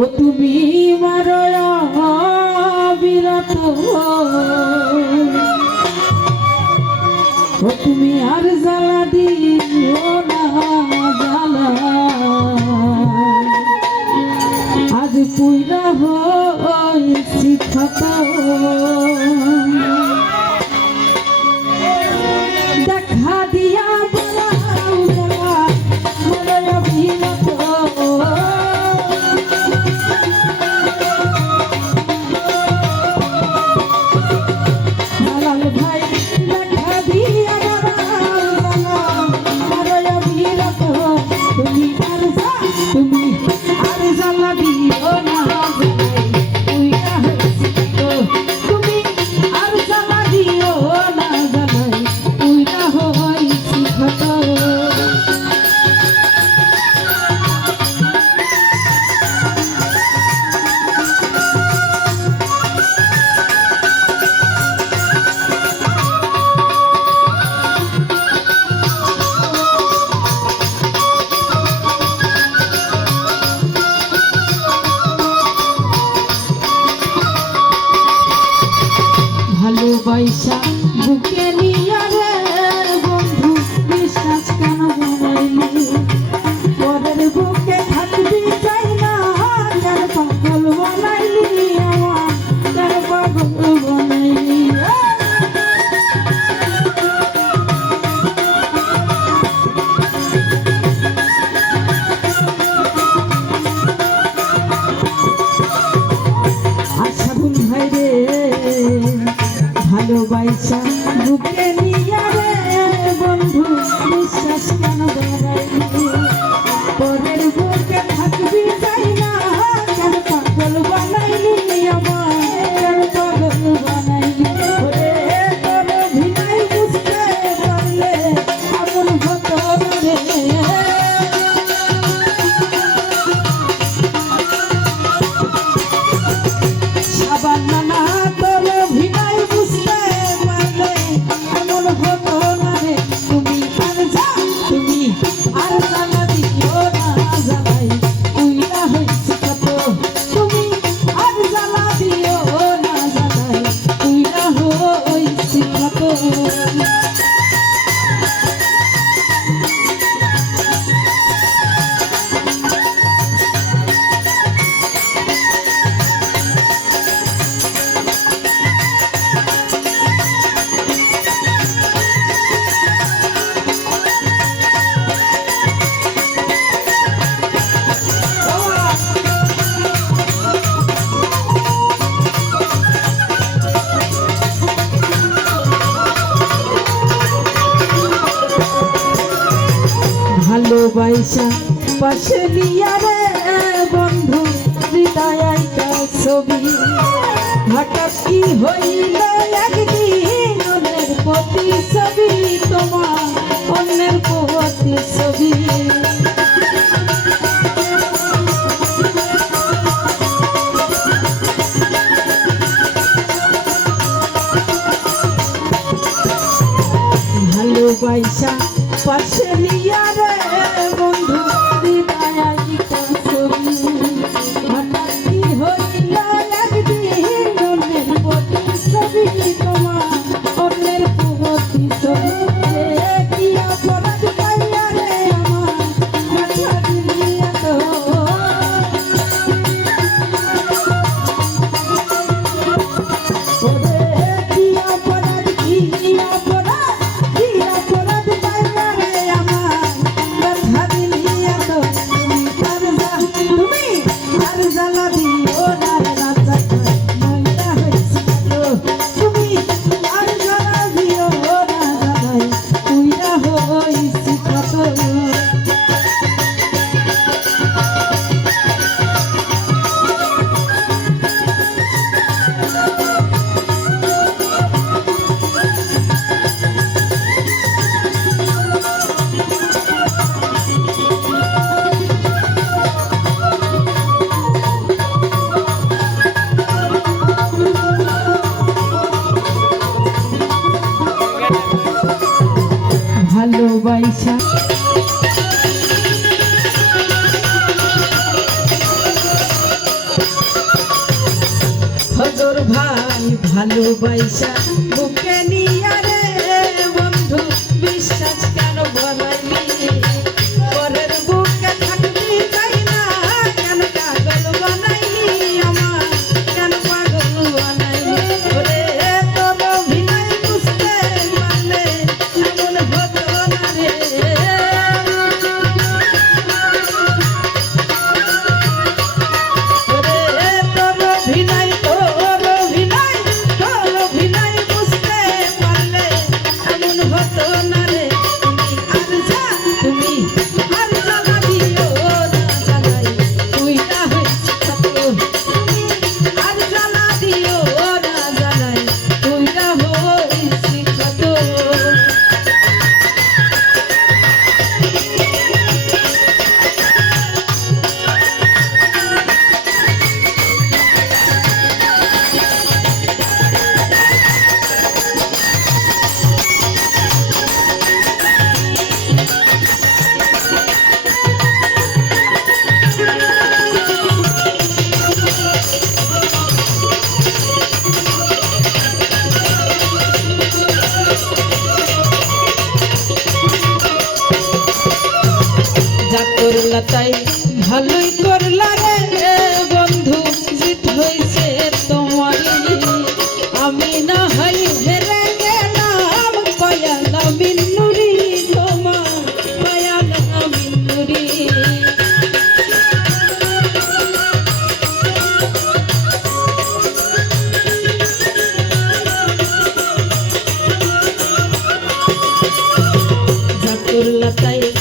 ও তুমি বিরত ও তুমি আর জ্বালা দিও না জ্বালা। আজ হয় ভালোবাইসা পাশে নিয়ারে বন্ধু হৃদয়াইটা ছবি। হঠাৎ কি হইল একদিন অন্যের প্রতি ছবি তোমার অন্যের প্রতি ছবি ভালোবাসা। la calle.